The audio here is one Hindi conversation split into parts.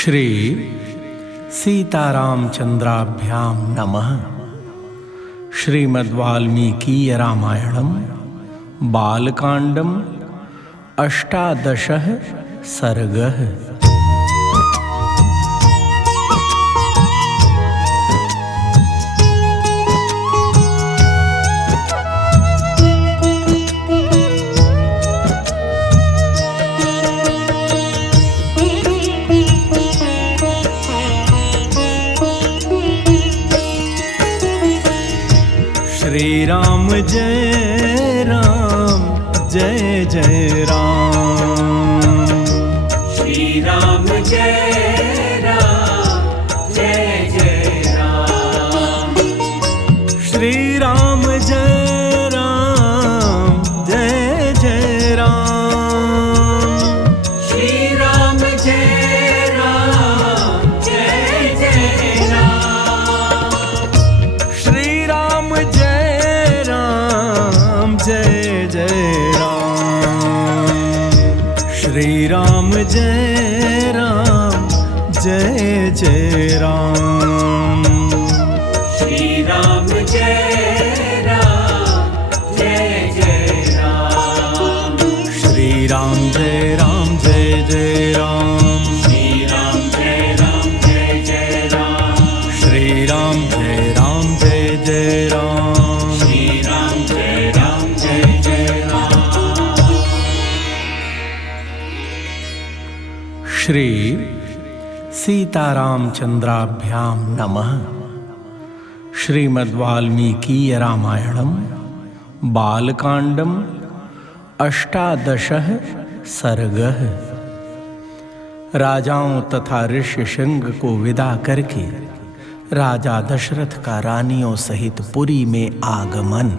श्री सीतारामचंद्राभ्याम नमः। श्रीमद्वाल्मीकीय रामायणम् बालकांडम् अष्टादशः सर्गः। श्री राम जय राम जय जय राम। श्री राम जय राम जय जय राम। श्री राम जय राम जय जय राम। श्री राम जय राम जय जय राम। श्री राम जय राम जय जय राम। श्री राम जय राम जय जय राम। श्री राम जय राम जय जय राम। श्री राम जय राम जय जय राम। श्री राम जय राम जय जय राम। श्री राम जय राम जय जय राम। श्री राम जय राम जय जय राम। श्री सीतारामचंद्राभ्याम नमः। श्रीमद्वाल्मीकीय रामायणम् बालकांडम् अष्टादशः सर्गः। राजाओं तथा ऋष्यशृंग को विदा करके राजा दशरथ का रानियों सहित पुरी में आगमन।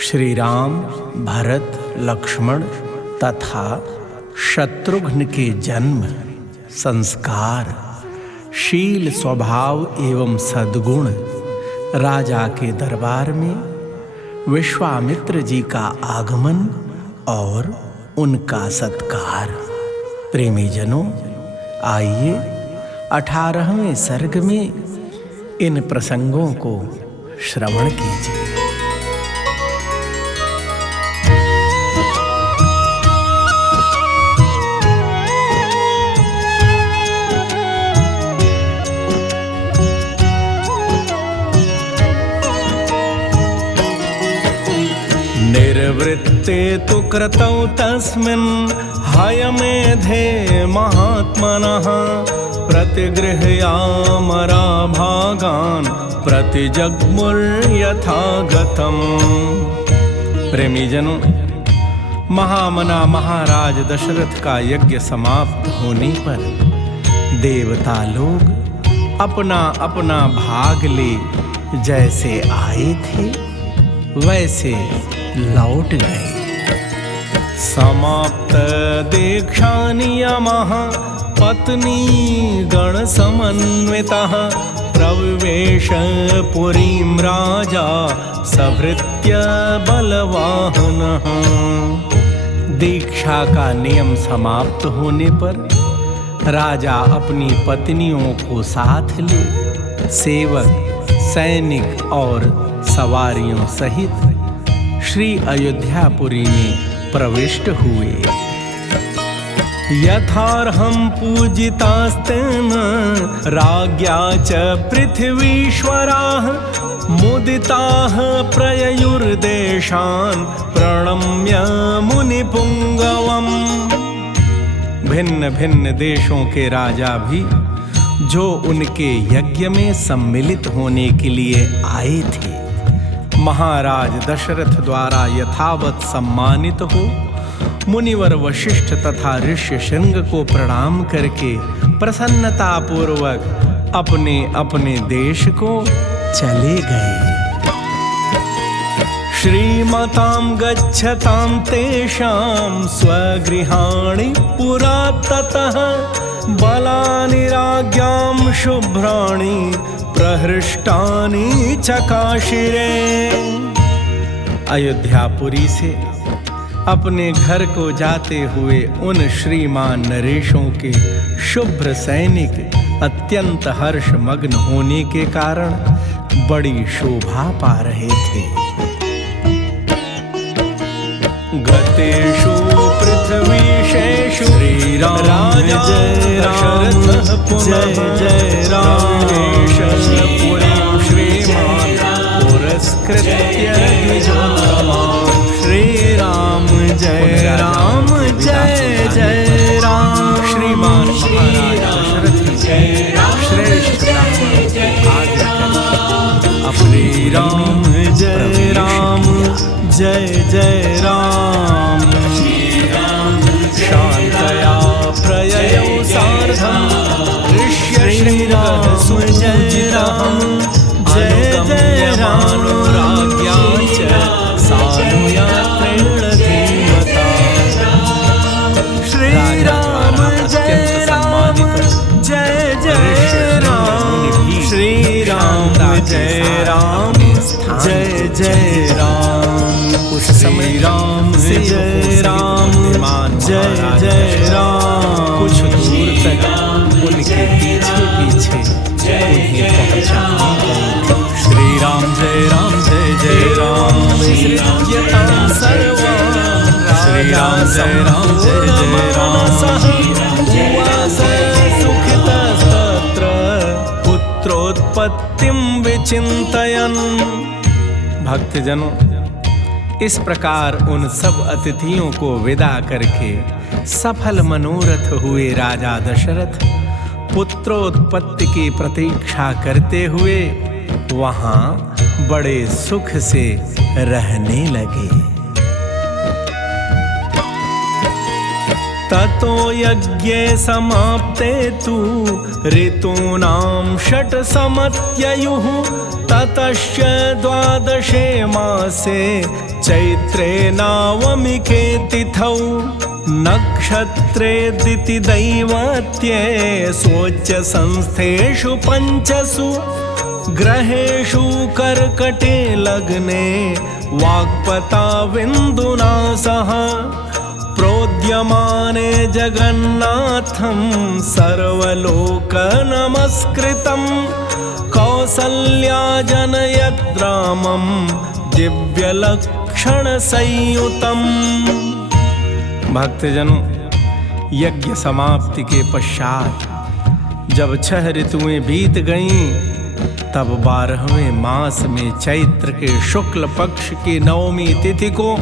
श्री राम, भरत, लक्ष्मण तथा शत्रुघ्न के जन्म, संस्कार, शील, स्वभाव एवं सद्गुण राजा के दरबार में विश्वामित्र जी का आगमन और उनका सत्कार। प्रेमी जनों, आइए 18वें सर्ग में इन प्रसंगों को श्रवण कीजिए। निर्वृत्ते तु कृतौ तस्मिन् हयमेधे महात्मनः प्रतिगृह्यामराभागान् प्रतिजग्मुर्यथागतम्। प्रेमी जनों, महामना महाराज दशरथ का यज्ञ समाप्त होने पर देवता लोग अपना अपना भाग ले जैसे आए थे वैसे लौट गए। समाप्त दीक्षानियमः पत्नी गण समन्वितः प्रविवेश पुरीं राजा सभृत्य बलवाहनः। दीक्षा का नियम समाप्त होने पर राजा अपनी पत्नियों को साथ ले सेवक, सैनिक और सवारियों सहित श्री अयोध्यापुरी में प्रविष्ट हुए। यथार्हं पूजितास्तेन राज्ञा च पृथ्वीश्वराः मुदिताः प्रययुर्देशान् प्रणम्य मुनिपुंगवम्। भिन्न भिन्न देशों के राजा भी जो उनके यज्ञ में सम्मिलित होने के लिए आए थे महाराज दशरथ द्वारा यथावत सम्मानित हो मुनिवर वशिष्ठ तथा ऋष्यशृंग को प्रणाम करके प्रसन्नता पूर्वक अपने अपने देश को चले गए। श्रीमतां गच्छतां तेषां स्वगृहाणि पुरा ततः बलानि राज्ञां शुभ्राणि प्रहृष्टानि चकाशिरे। अयोध्यापुरी से अपने घर को जाते हुए उन श्रीमान नरेशों के शुभ्र सैनिक अत्यंत हर्षमग्न होने के कारण बड़ी शोभा पा रहे थे। गतेषु पृथ्वीशेषु श्री राम जय राम जय जय राम पुरी श्रीमान पुरस्कृत्य द्विजोत्तमान् श्री राम जय राम जय जय राम। श्रीमान महाराज दशरथ श्रेष्ठ अपने राम जय राम जय जय राम शांतया प्रययौ सार्धं श्री राम जय राम जय जय राम राज्ञा च सानुयात्रेण धीमता श्री राम जय राम जय जय राम श्री राम जय राम जय जय राम। उस समय राम जय राम जय जय राम कुछ दूर तक उनके पीछे पीछे उन्हें पहुंचा श्री राम जय राम जय जय राम श्री राम जय राम जय जय राम पुत्रोत्पत्तिं विचिन्तयन्। भक्तजनों, इस प्रकार उन सब अतिथियों को विदा करके सफल मनोरथ हुए राजा दशरथ पुत्रोत्पत्ति की प्रतीक्षा करते हुए वहां बड़े सुख से रहने लगे। ततो यज्ञे समाप्ते तु ऋतूनां षट् समत्ययुः ततश्च द्वादशे मासे चैत्रे नवमिके तिथौ नक्षत्रे दिति दैवत्ये स्वोच्च संस्थेषु पंचसु ग्रहेषु कर्कटे लग्ने वाक्पता विन्दुना सह प्रोद्यमाने जगन्नाथं सर्वलोक नमस्कृतं कौसल्या जनयत् रामं दिव्यलक्षण संयुतम्। भक्तजनों, यज्ञ समाप्ति के पश्चात जब 6 ऋतुएं बीत गईं, तब 12वें मास में चैत्र के शुक्ल पक्ष की नवमी तिथि को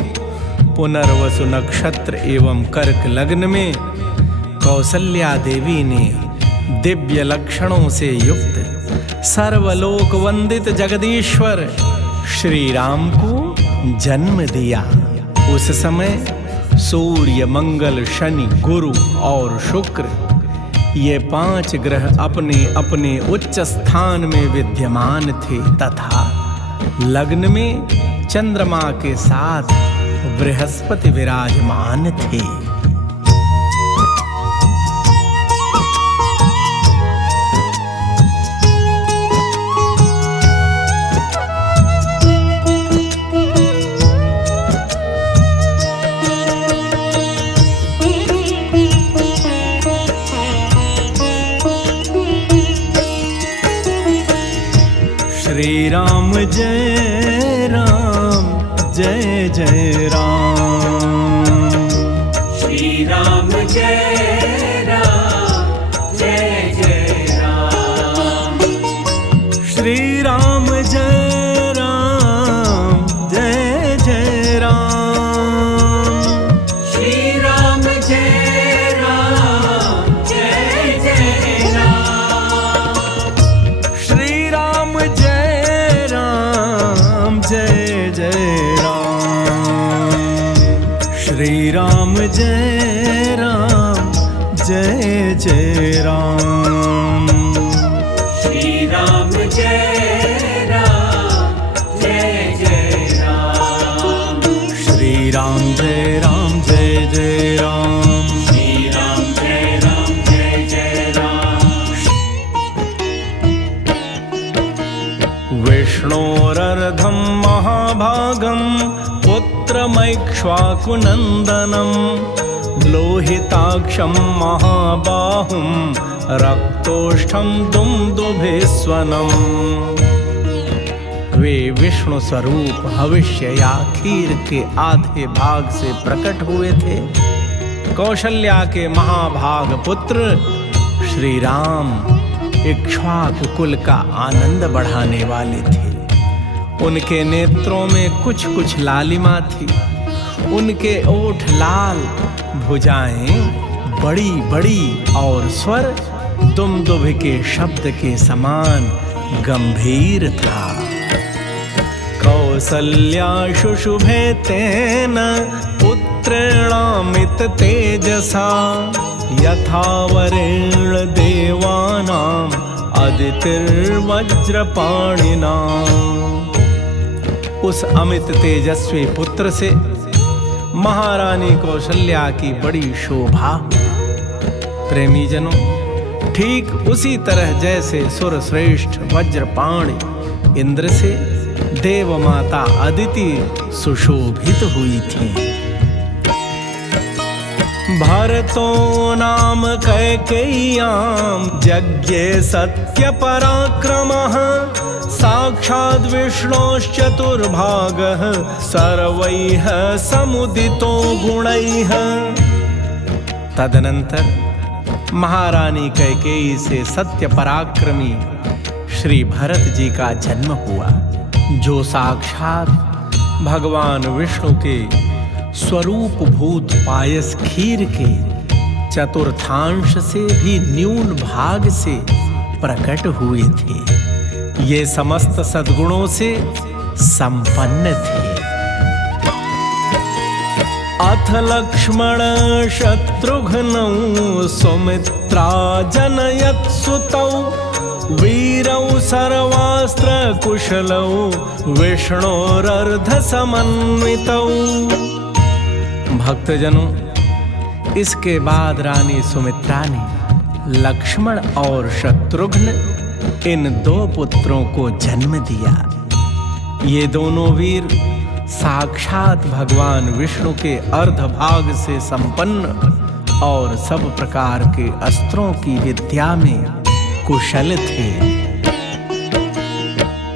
पुनर्वसु नक्षत्र एवं कर्क लग्न में कौसल्या देवी ने दिव्य लक्षणों से युक्त सर्वलोक वंदित जगदीश्वर श्री राम को जन्म दिया। उस समय सूर्य, मंगल, शनि, गुरु और शुक्र ये 5 ग्रह अपने अपने उच्च स्थान में विद्यमान थे तथा लग्न में चंद्रमा के साथ बृहस्पति विराजमान थे। श्री राम जय राम जय जय राम श्री राम जय राम जय जय राम श्री राम जय राम जय जय राम श्री राम जय राम जय जय राम श्री राम जय राम जय जय राम श्री राम जय राम जय जय राम श्री राम जय राम जय जय राम श्री राम जय राम जय जय राम श्री राम जय राम जय जय राम विष्णोरर्धं महाभागं पुत्रमैक्ष्वाकुं इक्ष्वाकुनन्दनं लोहिताक्षं महाबाहुं रक्तोष्ठं दुंदुभिस्वनम्। वे विष्णु स्वरूप भविष्य या खीर के आधे भाग से प्रकट हुए थे। कौशल्या के महाभाग पुत्र श्री राम इक्ष्वाकु कुल का आनंद बढ़ाने वाले थे। उनके नेत्रों में कुछ कुछ लालिमा थी। उनके ओठ लाल, भुजाएं बड़ी बड़ी और स्वर दुमदुभ के शब्द के समान गंभीर था। कौसल्या शुशुभे तेन पुत्रेणामित तेजसा यथा वरेण देवानां अदितिर्वज्रपाणिना। उस अमित तेजस्वी पुत्र से महारानी कौशल्या की बड़ी शोभा हुई। प्रेमीजनों, ठीक उसी तरह जैसे सुर श्रेष्ठ वज्रपाणि इंद्र से देव माता अदिति सुशोभित हुई थी। भरतो नाम कैकेय्यां जज्ञे सत्य पराक्रमः साक्षाद् विष्णोश्चतुर्भागः सर्वैः समुदितो गुणैः। तदनंतर महारानी कैकेयी से सत्य पराक्रमी श्री भरत जी का जन्म हुआ, जो साक्षात भगवान विष्णु के स्वरूप भूत पायस खीर के चतुर्थांश से भी न्यून भाग से प्रकट हुए थे। ये समस्त सद्गुणों से संपन्न थे। अथ लक्ष्मण शत्रुघ्नौ सुमित्रा जनयत् सुतौ वीरौ सर्वास्त्र कुशलौ विष्णोरर्ध समन्वितौ। भक्तजनों, इसके बाद रानी सुमित्रा ने लक्ष्मण और शत्रुघ्न इन दो पुत्रों को जन्म दिया। ये दोनों वीर साक्षात भगवान विष्णु के अर्धभाग से संपन्न और सब प्रकार के अस्त्रों की विद्या में कुशल थे।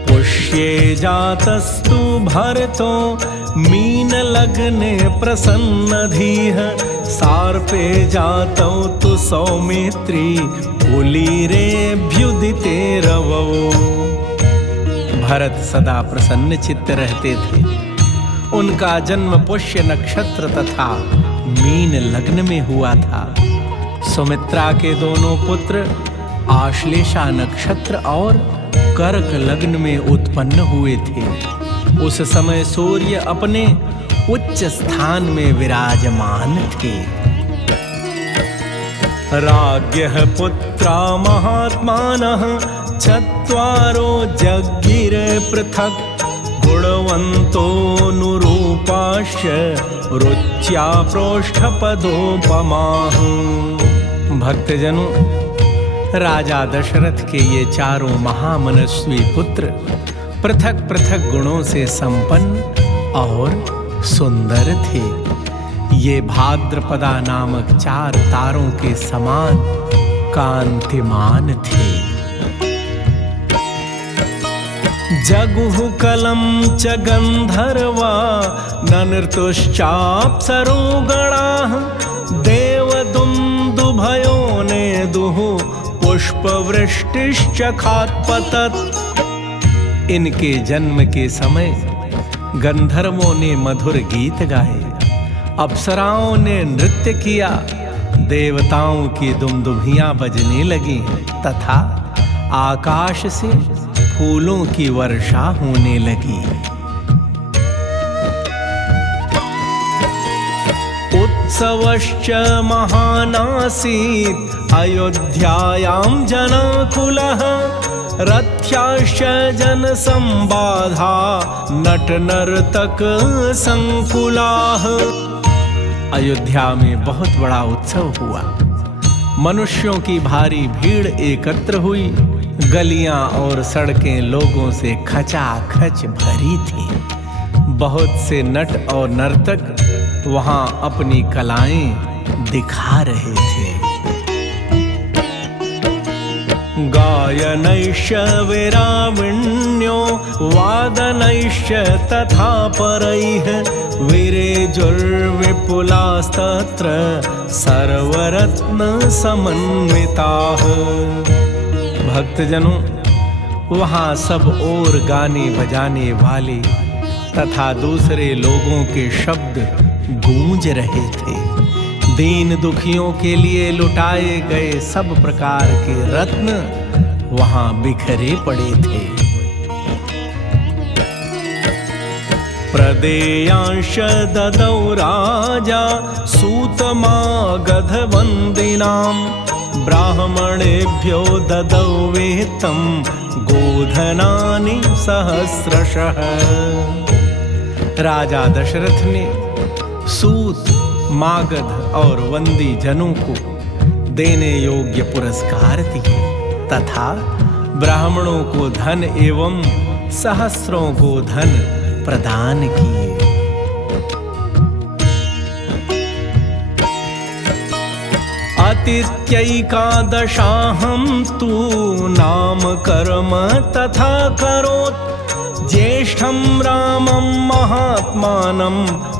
पुष्ये जातस्तु भरतो मीन लग्ने प्रसन्नधीः सार्पे जातौ तु सौमित्री कुलीरेभ्युदिते रवौ। भरत सदा प्रसन्न चित्त रहते थे। उनका जन्म पुष्य नक्षत्र तथा मीन लग्न में हुआ था। सुमित्रा के दोनों पुत्र आश्लेषा नक्षत्र और कर्क लग्न में उत्पन्न हुए थे। उस समय सूर्य अपने उच्च स्थान में विराजमान थे। राज्ञः पुत्रा महात्मानः चत्वारो जज्ञिरे पृथक् गुणवन्तोऽनुरूपाश्च रुच्या प्रोष्ठपदोपमाः। भक्तजनों, राजा दशरथ के ये चारों महामनस्वी पुत्र पृथक पृथक गुणों से संपन्न और सुंदर थे। ये भाद्रपदा नामक 4 तारों के समान कांतिमान थे। जगुः कलं च गंधर्वा ननृतुश्चाप्सरो गणाः देवदुन्दुभयो नेदुः पुष्पवृष्टिश्च खात्पतत्। इनके जन्म के समय गंधर्वों ने मधुर गीत गाए, अप्सराओं ने नृत्य किया, देवताओं की दुमदुभियां बजने लगी तथा आकाश से फूलों की वर्षा होने लगी। उत्सवश्च महानासीत् अयोध्यायां जनाकुलः रथ्याश्च जनसंबाधा नटनर्तक संकुलाः। अयोध्या में बहुत बड़ा उत्सव हुआ। मनुष्यों की भारी भीड़ एकत्र हुई। गलियां और सड़कें लोगों से खचाखच भरी थी। बहुत से नट और नर्तक वहां अपनी कलाएं दिखा रहे थे। गायनैश्च विराविण्यो वादनैश्च तथा परैः विरेजुर्विपुलास्तत्र सर्वरत्न समन्विताः। भक्तजनों, वहाँ सब और गाने बजाने वाले तथा दूसरे लोगों के शब्द गूंज रहे थे। दीन दुखियों के लिए लुटाए गए सब प्रकार के रत्न वहां बिखरे पड़े थे। प्रदेयांश ददौ राजा सूतमागधवन्दिनां ब्राह्मणेभ्यो ददौ वेतं गोधनानि सहस्रशः। राजा दशरथ ने सूत, मागध और वंदी जनों को देने योग्य पुरस्कार दिए तथा ब्राह्मणों को धन एवं सहस्रों को धन प्रदान किए। अतिथ्यैकादशाहं तु नाम कर्म तथा करोत् ज्येष्ठं रामं महात्मानं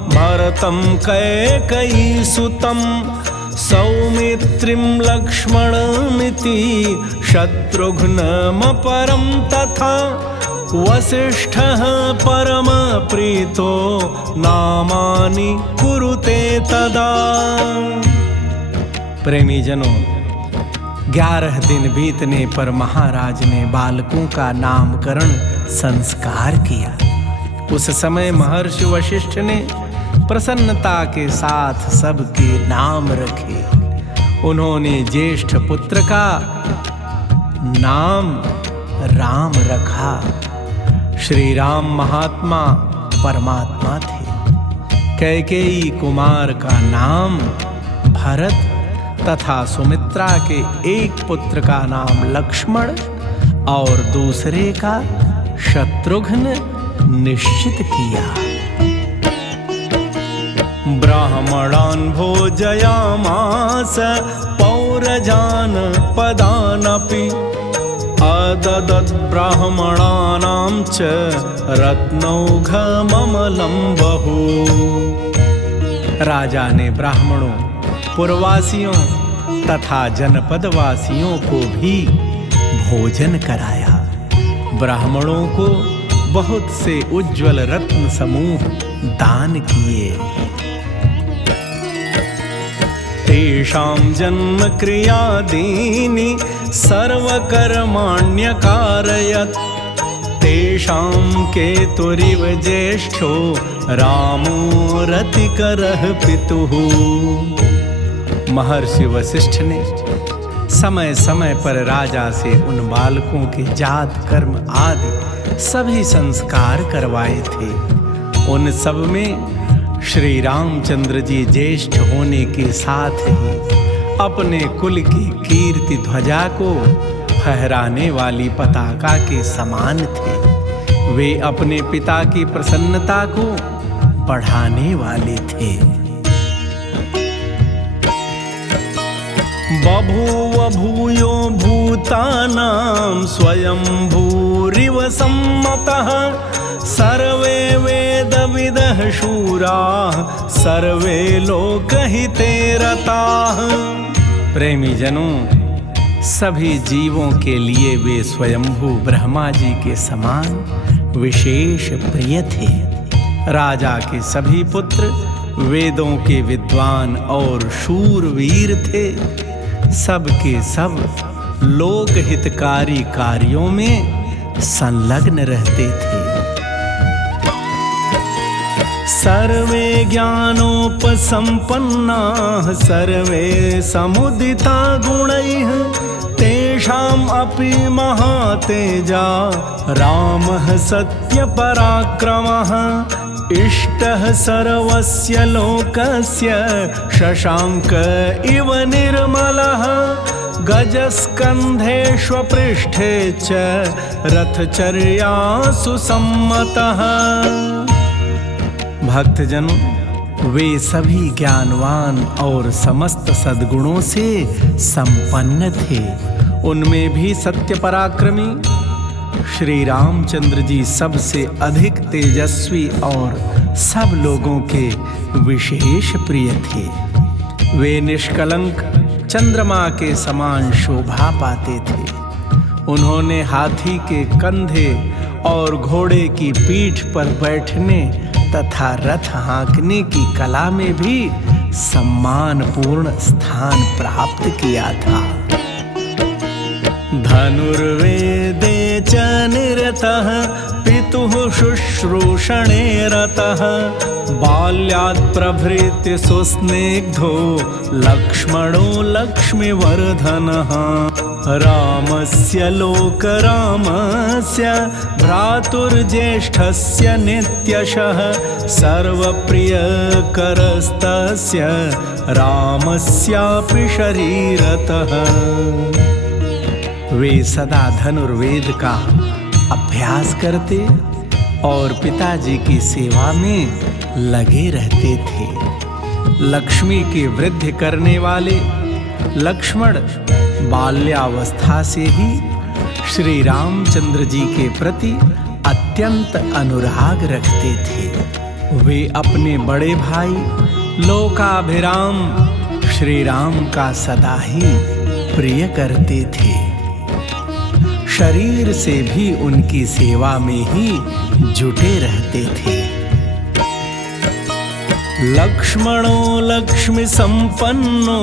भरतं कैकेयीसुतं सौमित्रिं लक्ष्मणमिति शत्रुघ्नमपरं तथा वसिष्ठः परमप्रीतो नामानि कुरुते तदा। प्रेमी जनों, 11 दिन बीतने पर महाराज ने बालकों का नामकरण संस्कार किया। उस समय महर्षि वशिष्ठ ने प्रसन्नता के साथ सबके नाम रखे। उन्होंने ज्येष्ठ पुत्र का नाम राम रखा। श्री राम महात्मा परमात्मा थे। कैकेयी कुमार का नाम भरत तथा सुमित्रा के एक पुत्र का नाम लक्ष्मण और दूसरे का शत्रुघ्न निश्चित किया। ब्राह्मणान् भोजयामास पौरजान् पदानपि अददद् ब्राह्मणानां च रत्नौघममलं बहु। राजा ने ब्राह्मणों, पुरवासियों तथा जनपदवासियों को भी भोजन कराया। ब्राह्मणों को बहुत से उज्ज्वल रत्न समूह दान किए। तेषां जन्म क्रियादीनि सर्वकर्माण्यकारयत् तेषां केतुरिव ज्येष्ठो रामो रतिकरः पितुः। महर्षि वशिष्ठ ने समय समय पर राजा से उन बालकों के जात कर्म आदि सभी संस्कार करवाए थे। उन सब में श्री रामचंद्र जी ज्येष्ठ होने के साथ ही अपने कुल की कीर्ति ध्वजा को फहराने वाली पताका के समान थे। वे अपने पिता की प्रसन्नता को बढ़ाने वाले थे। बभूव भूयो भूतानां स्वयंभूरिव सम्मतः सर्वे वेदविदः शूराः सर्वे लोकहिते रताः। प्रेमी जनों, सभी जीवों के लिए वे स्वयंभू ब्रह्मा जी के समान विशेष प्रिय थे। राजा के सभी पुत्र वेदों के विद्वान और शूरवीर थे। सब के सब लोकहितकारी कार्यों में संलग्न रहते थे। सर्वे ज्ञानोपसंपन्नाः सर्वे समुदिता गुणैः तेषाम् अपि महातेजा रामः सत्यपराक्रमः इष्टः सर्वस्य लोकस्य शशाङ्क इव निर्मलः गजस्कन्धेष्वपृष्ठे च रथचर्यासु सम्मतः। भक्तजनों, वे सभी ज्ञानवान और समस्त सद्गुणों से संपन्न थे। उनमें भी सत्य पराक्रमी श्री रामचंद्र जी सबसे अधिक तेजस्वी और सब लोगों के विशेष प्रिय थे। वे निष्कलंक चंद्रमा के समान शोभा पाते थे। उन्होंने हाथी के कंधे और घोड़े की पीठ पर बैठने तथा रथ हाँकने की कला में भी सम्मानपूर्ण स्थान प्राप्त किया था। धनुर्वेदे च निरतः पितुः शुश्रूषणे रतः बाल्यात् प्रभृत्य सुस्निग्धो लक्ष्मणो लक्ष्मीवर्धनः रामस्य लोकरामस्य भ्रातुर्ज्येष्ठस्य नित्यशः सर्वप्रियकरस्तस्य रामस्यापि शरीरतः। वे सदा धनुर्वेद का अभ्यास करते और पिताजी की सेवा में लगे रहते थे। लक्ष्मी की वृद्धि करने वाले लक्ष्मण बाल्यावस्था से ही श्री रामचंद्र जी के प्रति अत्यंत अनुराग रखते थे। वे अपने बड़े भाई लोकाभिराम श्री राम का सदा ही प्रिय करते थे। शरीर से भी उनकी सेवा में ही जुटे रहते थे। लक्ष्मणो लक्ष्मी संपन्नो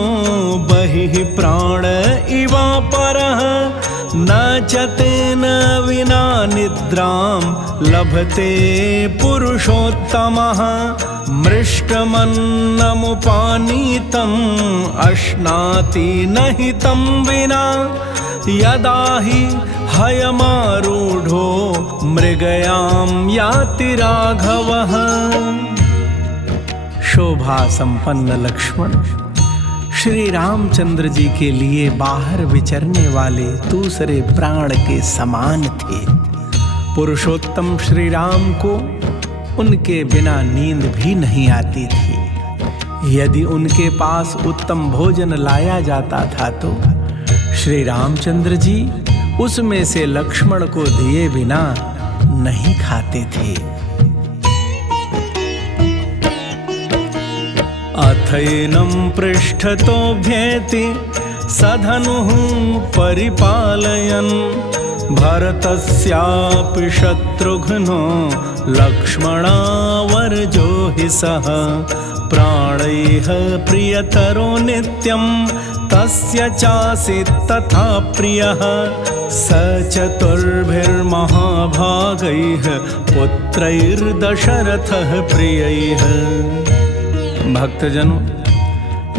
बहिः प्राण इवापरः न च तेन विना निद्रां लभते पुरुषोत्तमः मृष्टमन्नमुपानीतम् अश्नाति नहि तं विना यदा हि हयमारूढ़ो मृगयां याति राघवः। शोभा संपन्न लक्ष्मण श्री रामचंद्र जी के लिए बाहर विचरने वाले दूसरे प्राण के समान थे। पुरुषोत्तम श्री राम को उनके बिना नींद भी नहीं आती थी। यदि उनके पास उत्तम भोजन लाया जाता था तो श्री रामचंद्र जी उसमें से लक्ष्मण को दिए बिना नहीं खाते थे। अथैनं पृष्ठतोऽभ्येति सधनुः परिपालयन् भरतस्यापि शत्रुघ्नो लक्ष्मणावर्जो हि सः प्राणैः प्रियतरो नित्यं तस्य चासीत् तथा प्रियः स चतुर्भिर्महाभागैः पुत्रैर्दशरथः प्रियैः। भक्तजनों,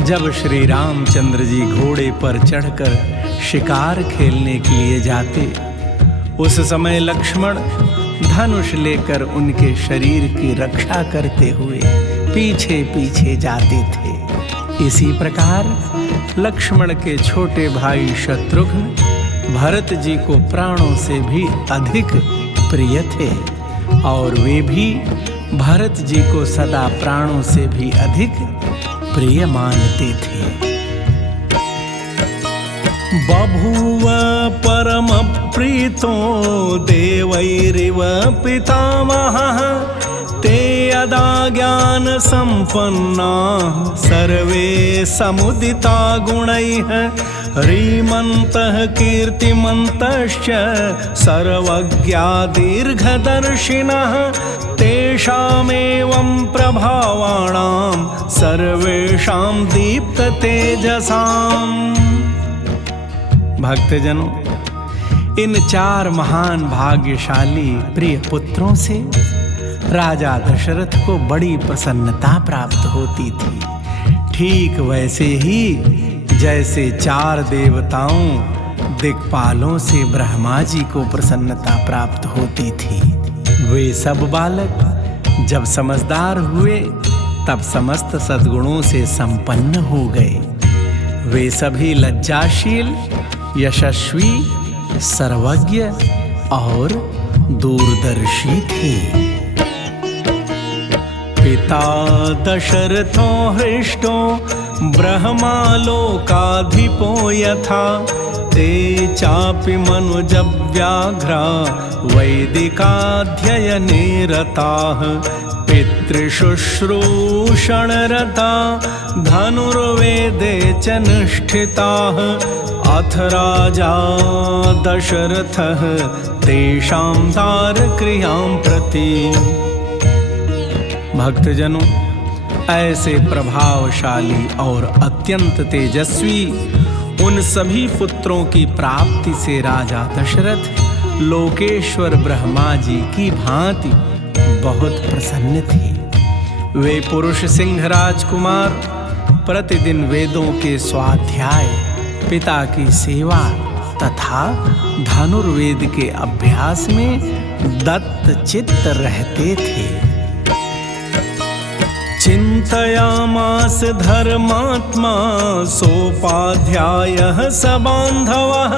जब श्री रामचंद्र जी घोड़े पर चढ़कर शिकार खेलने के लिए जाते, उस समय लक्ष्मण धनुष लेकर उनके शरीर की रक्षा करते हुए पीछे पीछे जाते थे। इसी प्रकार लक्ष्मण के छोटे भाई शत्रुघ्न भरत जी को प्राणों से भी अधिक प्रिय थे और वे भी भरत जी को सदा प्राणों से भी अधिक प्रिय मानते थे। बभूव परम प्रीतो देवैरिव पितामहः ते यदा ज्ञान संपन्ना सर्वे समुदिता गुणैः ह्रीमन्तः कीर्तिमन्तश्च सर्वज्ञा दीर्घदर्शिनः तेषामेवं प्रभावाणां सर्वेषां दीप्ततेजसाम्। भक्तजनों, इन चार महान भाग्यशाली प्रिय पुत्रों से राजा दशरथ को बड़ी प्रसन्नता प्राप्त होती थी। ठीक वैसे ही जैसे चार देवताओं दिक्पालों से ब्रह्मा जी को प्रसन्नता प्राप्त होती थी। वे सब बालक जब समझदार हुए तब समस्त सद्गुणों से संपन्न हो गए। वे सभी लज्जाशील, यशस्वी, सर्वज्ञ और दूरदर्शी थे। पिता दशरथो हृष्टो ब्रह्मालोकाधिपो यथा ते चापि मनुजव्याघ्रा वैदिकाध्ययने रताः पितृशुश्रूषणरता धनुर्वेदे च निष्ठिताः अथ राजा दशरथः तेषां दारक्रियां प्रति। भक्तजनों, ऐसे प्रभावशाली और अत्यंत तेजस्वी उन सभी पुत्रों की प्राप्ति से राजा दशरथ लोकेश्वर ब्रह्मा जी की भांति बहुत प्रसन्न थे। वे पुरुष सिंह राजकुमार प्रतिदिन वेदों के स्वाध्याय, पिता की सेवा तथा धनुर्वेद के अभ्यास में दत्त चित्त रहते थे। चिन्तयामास धर्मात्मा सोपाध्यायः स बान्धवः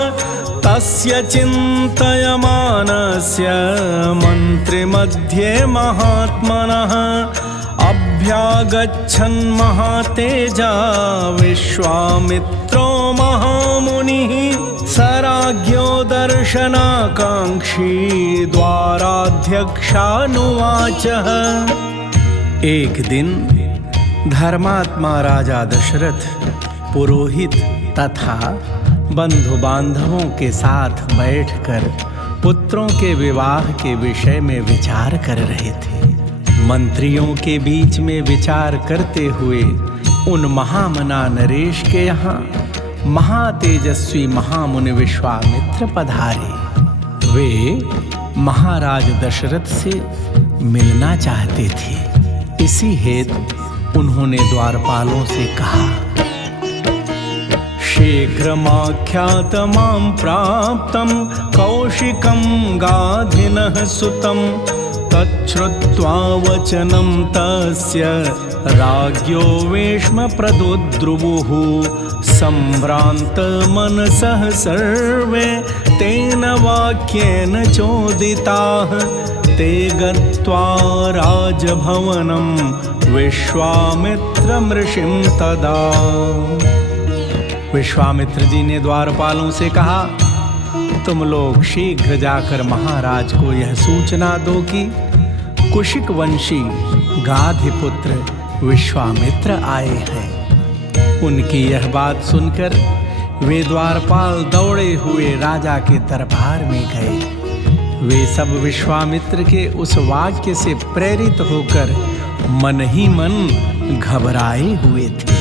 तस्य चिन्तयमानस्य मन्त्रिमध्ये महात्मनः अभ्यागच्छन् महातेजा विश्वामित्रो महामुनिः स राज्ञो दर्शनाकाङ्क्षी द्वाराध्यक्षानुवाचः। एक दिन धर्मात्मा राजा दशरथ पुरोहित तथा बंधु बांधवों के साथ बैठकर पुत्रों के विवाह के विषय में विचार कर रहे थे। मंत्रियों के बीच में विचार करते हुए उन महामना नरेश के यहाँ महातेजस्वी महामुनि विश्वामित्र पधारे। वे महाराज दशरथ से मिलना चाहते थे। इसी हेतु उन्होंने द्वारपालों से कहा, शीघ्रमाख्यातमां प्राप्तं कौशिकं गाधिनः सुतं तच्छ्रुत्वा वचनं तस्य राज्ञो वेश्म प्रदुद्रुवुः सम्भ्रान्तमनसः सर्वे तेन वाक्येन चोदिताः ते गत्वा राजभवनं विश्वामित्रमृषिं तदा। विश्वामित्र जी ने द्वारपालों से कहा, तुम लोग शीघ्र जाकर महाराज को यह सूचना दो कि कुशिक वंशी गाधिपुत्र विश्वामित्र आए हैं। उनकी यह बात सुनकर वे द्वारपाल दौड़े हुए राजा के दरबार में गए। वे सब विश्वामित्र के उस वाक्य से प्रेरित होकर मन ही मन घबराए हुए थे।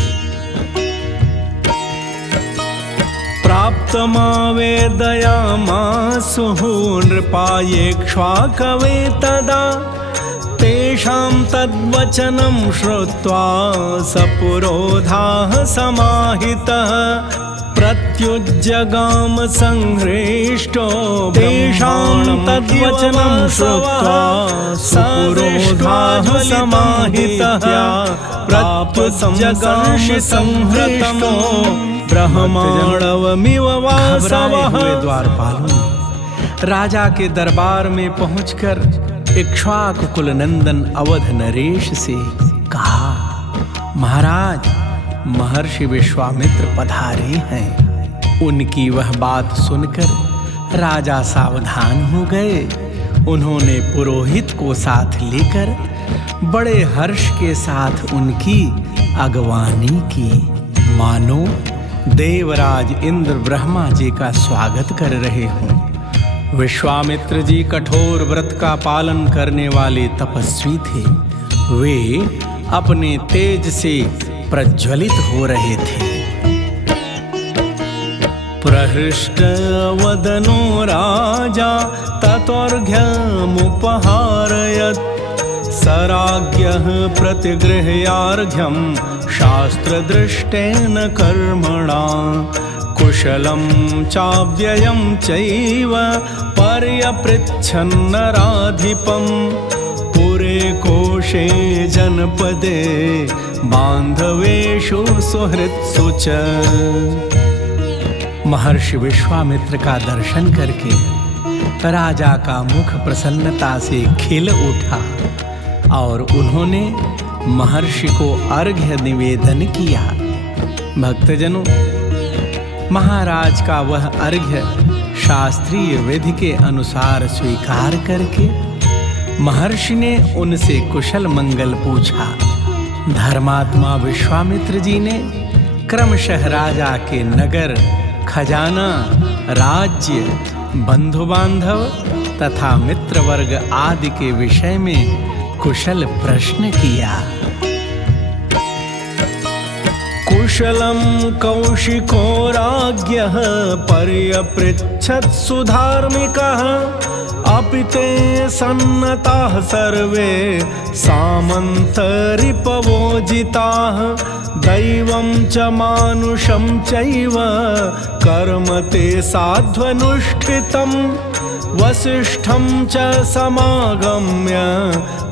प्राप्तमावेदयामासुः नृपायेक्ष्वाकवे तदा तेषां तद्वचनं श्रुत्वा स पुरोधाः समाहितः प्रत्युज्जगाम संहृष्टो तेषां तद्वचनं श्रुत्वा स पुरोधाः समाहितः प्रत्युज्जगाम संहृष्टो ब्रह्माणवमिव वासवः। द्वारपालों ने राजा के दरबार में पहुंचकर इक्ष्वाकु कुल नंदन अवध नरेश से कहा, महाराज, महर्षि विश्वामित्र पधारे हैं। उनकी वह बात सुनकर राजा सावधान हो गए। उन्होंने पुरोहित को साथ लेकर बड़े हर्ष के साथ उनकी अगवानी की, मानो देवराज इंद्र ब्रह्मा जी का स्वागत कर रहे हों। विश्वामित्र जी कठोर व्रत का पालन करने वाले तपस्वी थे। वे अपने तेज से प्रज्वलित हो रहे थे। प्रहृष्ट वदनो राजा ततोर्घ्यमुपहारयत् स राज्ञः प्रतिगृह्यार्घ्यं शास्त्रदृष्टेन कर्मणा कुशलं चाव्ययं चैव पर्यपृच्छन्नराधिपं पुरे कोशे जनपदे बांधवेषु सुहृत्सु च। महर्षि विश्वामित्र का दर्शन करके राजा का मुख प्रसन्नता से खिल उठा। और उन्होंने महर्षि को अर्घ्य निवेदन किया। भक्तजनों, महाराज का वह अर्घ्य शास्त्रीय विधि के अनुसार स्वीकार करके महर्षि ने उनसे कुशल मंगल पूछा। धर्मात्मा विश्वामित्र जी ने क्रमशः राजा के नगर, खजाना, राज्य, बंधु बांधव तथा मित्र वर्ग आदि के विषय में कुशल प्रश्न किया। कुशलं कौशिको राज्ञः पर्यपृच्छत्सु धार्मिकः अपि ते सन्नताः सर्वे सामन्तरिपवो जिताः दैवं च मानुषं चैव कर्म ते साध्वनुष्ठितं वसिष्ठं च समागम्य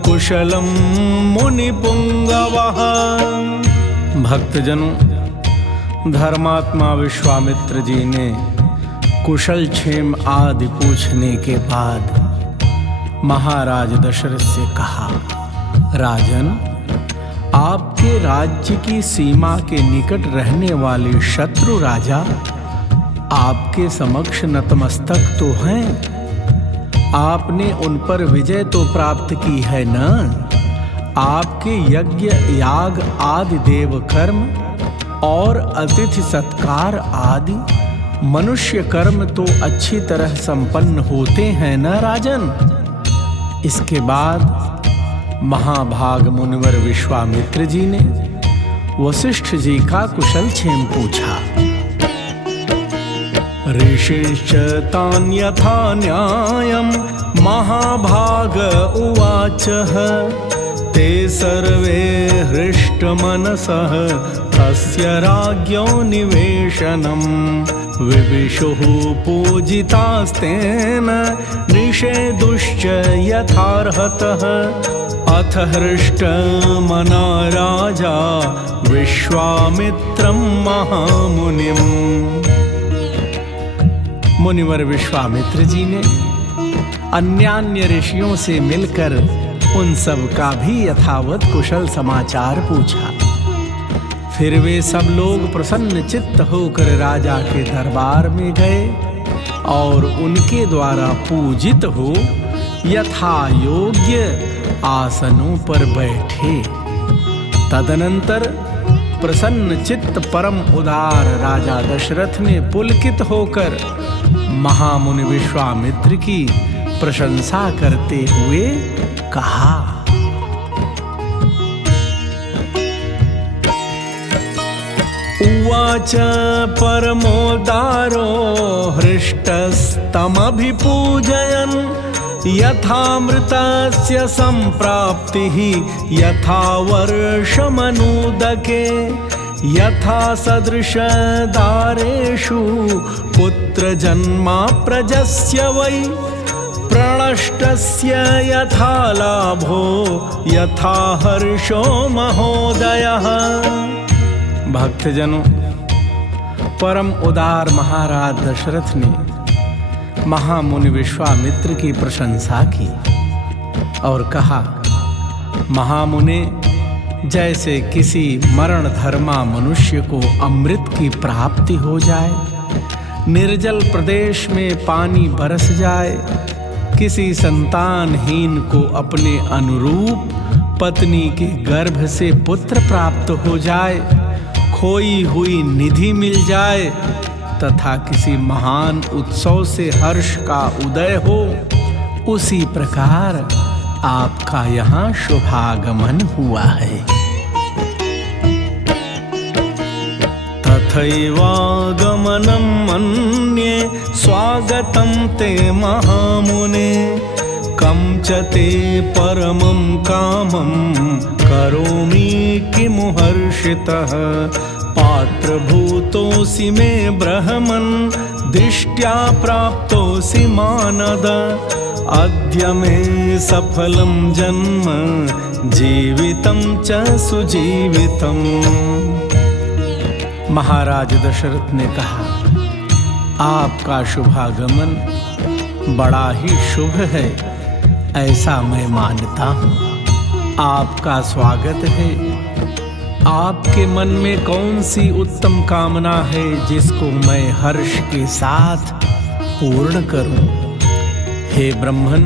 कुशलं मुनिपुंगवः। भक्तजनों, धर्मात्मा विश्वामित्र जी ने कुशल क्षेम आदि पूछने के बाद महाराज दशरथ से कहा, राजन, आपके राज्य की सीमा के निकट रहने वाले शत्रु राजा आपके समक्ष नतमस्तक तो हैं। आपने उन पर विजय तो प्राप्त की है न? आपके यज्ञ, याग आदि देव कर्म और अतिथि सत्कार आदि मनुष्य कर्म तो अच्छी तरह संपन्न होते हैं न राजन? इसके बाद महाभाग मुनिवर विश्वामित्र जी ने वशिष्ठ जी का कुशल क्षेम पूछा। ऋषिश्च तान्यथा न्यायं महाभाग उवाचः ते सर्वे हृष्टमनसः तस्य राज्ञो निवेशनम् विविशुः पूजितास्तेन निषेधुश्च यथार्हतः अथ हृष्टमना राजा विश्वामित्रं महामुनिम्। मुनिवर विश्वामित्र जी ने अन्यान्य ऋषियों से मिलकर उन सब का भी यथावत कुशल समाचार पूछा। फिर वे सब लोग प्रसन्न चित्त होकर राजा के दरबार में गए और उनके द्वारा पूजित हो यथा योग्य आसनों पर बैठे। तदनंतर प्रसन्न चित्त परम उदार राजा दशरथ ने पुलकित होकर महामुनि विश्वामित्र की प्रशंसा करते हुए कहा, उवाच परमोदारो हृष्टस्तमभिपूजयन् यथामृतस्य सम्प्राप्तिः यथा वर्षमनूदके यथा सदृशदारेषु पुत्रजन्मा प्रजस्य वै प्रणष्टस्य यथा लाभो यथा हर्षो महोदयः। भक्तजनों, परम उदार महाराज दशरथ ने महामुनि विश्वामित्र की प्रशंसा की और कहा, महामुने, जैसे किसी मरण धर्मा मनुष्य को अमृत की प्राप्ति हो जाए, निर्जल प्रदेश में पानी बरस जाए, किसी संतानहीन को अपने अनुरूप पत्नी के गर्भ से पुत्र प्राप्त हो जाए, खोई हुई निधि मिल जाए तथा किसी महान उत्सव से हर्ष का उदय हो, उसी प्रकार आपका यहाँ शुभागमन हुआ है। तथैवागमनं मन्ये स्वागतं ते महामुने कं च ते परमं कामं करोमि किमुहर्षितः पात्रभूतोऽसि मे ब्रह्मन् दृष्ट्या प्राप्तोऽसि मानद अद्य मे सफलं जन्म जीवितं च सुजीवितम्। महाराज दशरथ ने कहा, आपका शुभागमन बड़ा ही शुभ है, ऐसा मैं मानता हूँ। आपका स्वागत है। आपके मन में कौन सी उत्तम कामना है जिसको मैं हर्ष के साथ पूर्ण करूं? हे ब्रह्मन,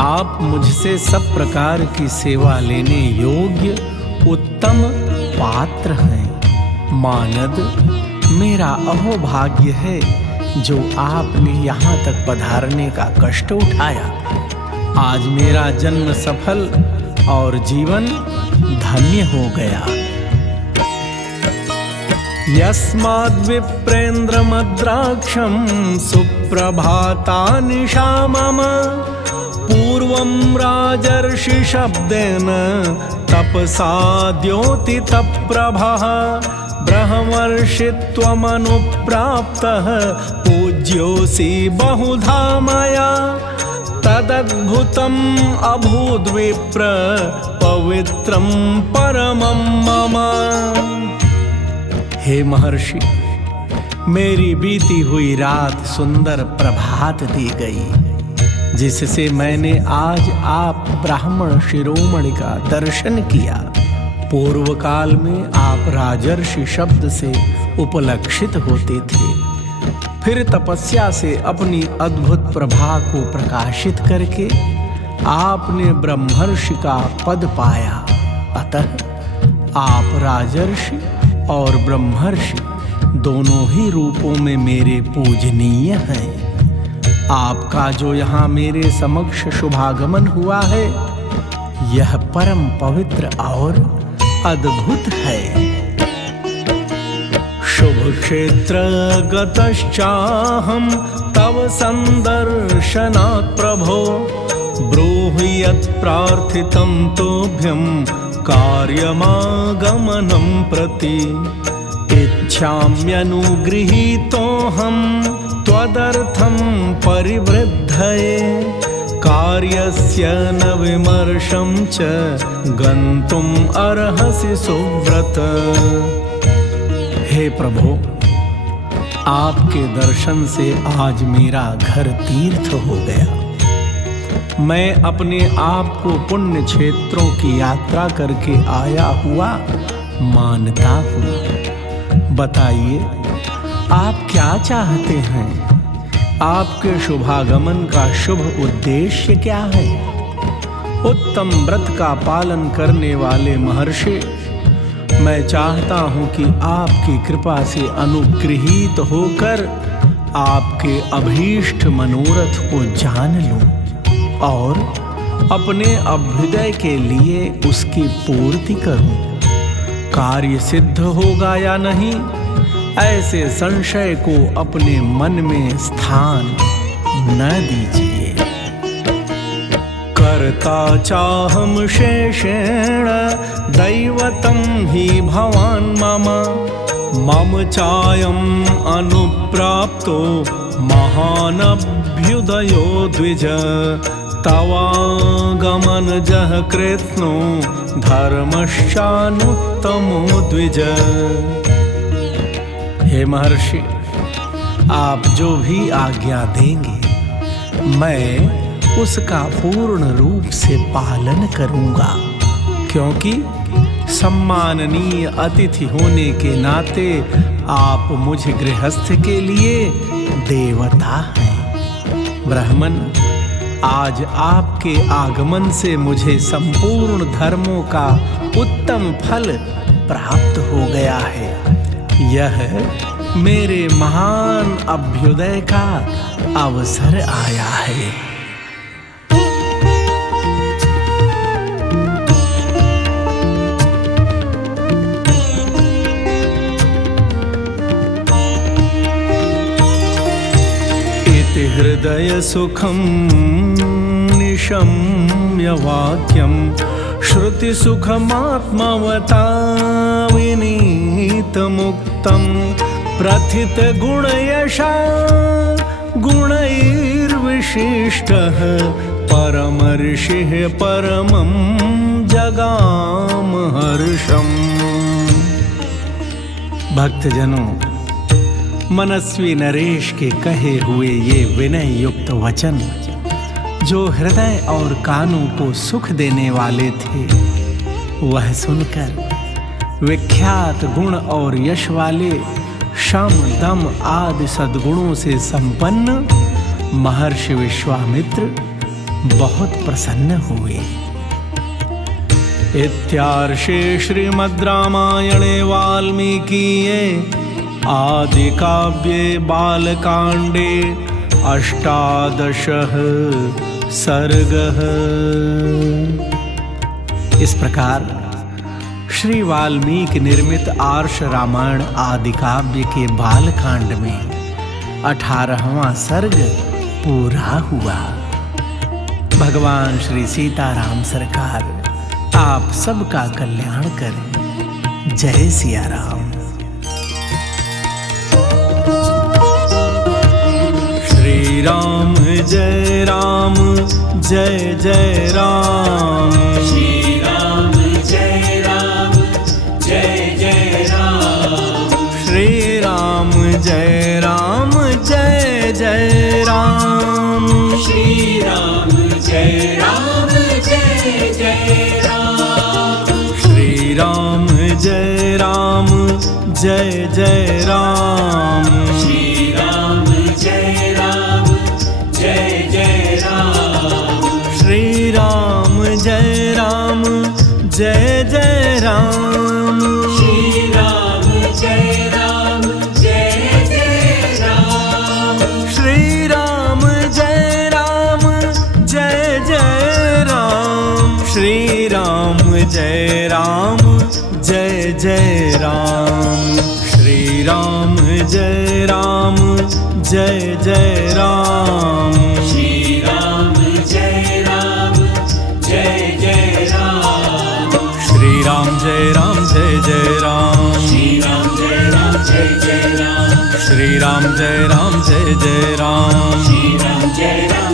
आप मुझसे सब प्रकार की सेवा लेने योग्य उत्तम पात्र हैं। मानद, मेरा अहोभाग्य है जो आपने यहाँ तक पधारने का कष्ट उठाया। आज मेरा जन्म सफल और जीवन धन्य हो गया। यस्माद् विप्रेन्द्र मद्राक्षं सुप्रभाता निशा मम पूर्वं राजर्षि शब्देन तपसा द्योतितप्रभः ब्रह्मर्षि त्वमनुप्राप्तः पूज्योऽसि बहुधा मया तदद्भुतम् अभूद् विप्र पवित्रं परमं मम। हे महर्षि, मेरी बीती हुई रात सुंदर प्रभात दी गई, जिससे मैंने आज आप ब्राह्मण शिरोमणि का दर्शन किया। पूर्व काल में आप राजर्षि शब्द से उपलक्षित होते थे, फिर तपस्या से अपनी अद्भुत प्रभा को प्रकाशित करके आपने ब्रह्मर्षि का पद पाया। अतः आप राजर्षि और ब्रह्मर्षि दोनों ही रूपों में मेरे पूजनीय हैं। आपका जो यहाँ मेरे समक्ष शुभागमन हुआ है, यह परम पवित्र और अद्भुत है। शुभ क्षेत्र गतश्चाहं तव संदर्शनात् प्रभो ब्रूहि यत् प्रार्थितं तोभ्यं कार्यमागमनं प्रति इच्छाम्यनुगृहीतोऽहं त्वदर्थं परिवृद्धये कार्यस्य न विमर्शं च गन्तुम् अर्हसि सुव्रत। हे प्रभु, आपके दर्शन से आज मेरा घर तीर्थ हो गया। मैं अपने आप को पुण्य क्षेत्रों की यात्रा करके आया हुआ मानता हूँ। बताइए, आप क्या चाहते हैं? आपके शुभागमन का शुभ उद्देश्य क्या है? उत्तम व्रत का पालन करने वाले महर्षि, मैं चाहता हूं कि आपकी कृपा से अनुगृहीत होकर आपके अभीष्ट मनोरथ को जान लूं और अपने अभ्युदय के लिए उसकी पूर्ति करूं। कार्य सिद्ध होगा या नहीं, ऐसे संशय को अपने मन में स्थान न दीजिए। कर्ता चाहं शेषेण दैवतं हि भवान् मम चायम् अनुप्राप्तो महानभ्युदयो द्विज तवागमनजः कृत्स्नो धर्मश्चानुत्तमो द्विज। हे महर्षि, आप जो भी आज्ञा देंगे, मैं उसका पूर्ण रूप से पालन करूंगा, क्योंकि सम्माननीय अतिथि होने के नाते आप मुझे गृहस्थ के लिए देवता हैं। ब्राह्मण, आज आपके आगमन से मुझे संपूर्ण धर्मों का उत्तम फल प्राप्त हो गया है। यह मेरे महान अभ्युदय का अवसर आया है। हृदय सुखं निशम्य वाक्यं श्रुति सुखमात्मवता विनीतमुक्तं प्रथित गुणयशा गुणैर्विशिष्टः परमर्षिः परमं जगाम हर्षम्। भक्तजनों, मनस्वी नरेश के कहे हुए ये विनय युक्त वचन जो हृदय और कानों को सुख देने वाले थे, वह सुनकर विख्यात गुण और यश वाले शम दम आदि सद्गुणों से संपन्न महर्षि विश्वामित्र बहुत प्रसन्न हुए। इत्यार्षे श्रीमद् रामायणे वाल्मीकीये आदि काव्ये बालकांडे अष्टादशः सर्गः। इस प्रकार श्री वाल्मीकि निर्मित आर्ष रामायण आदि काव्य के बालकांड में 18वां सर्ग पूरा हुआ। भगवान श्री सीताराम सरकार आप सबका कल्याण करें। जय सिया राम। श्री राम जय राम जय जय राम। श्री राम जय राम जय जय राम। श्री राम जय राम जय जय राम। श्री राम जय राम जय जय राम। श्री राम जय राम जय जय राम। श्री राम जय राम जय जय राम। श्री राम जय राम जय जय राम। श्री राम जय राम जय जय राम। श्री राम जय राम जय जय राम। श्री राम जय राम जय जय राम। श्री राम जय राम जय जय राम। श्री राम जय राम जय जय राम। श्री राम जय राम जय जय राम। श्री राम जय राम जय जय राम। श्री राम जय राम जय जय राम। श्री राम जय राम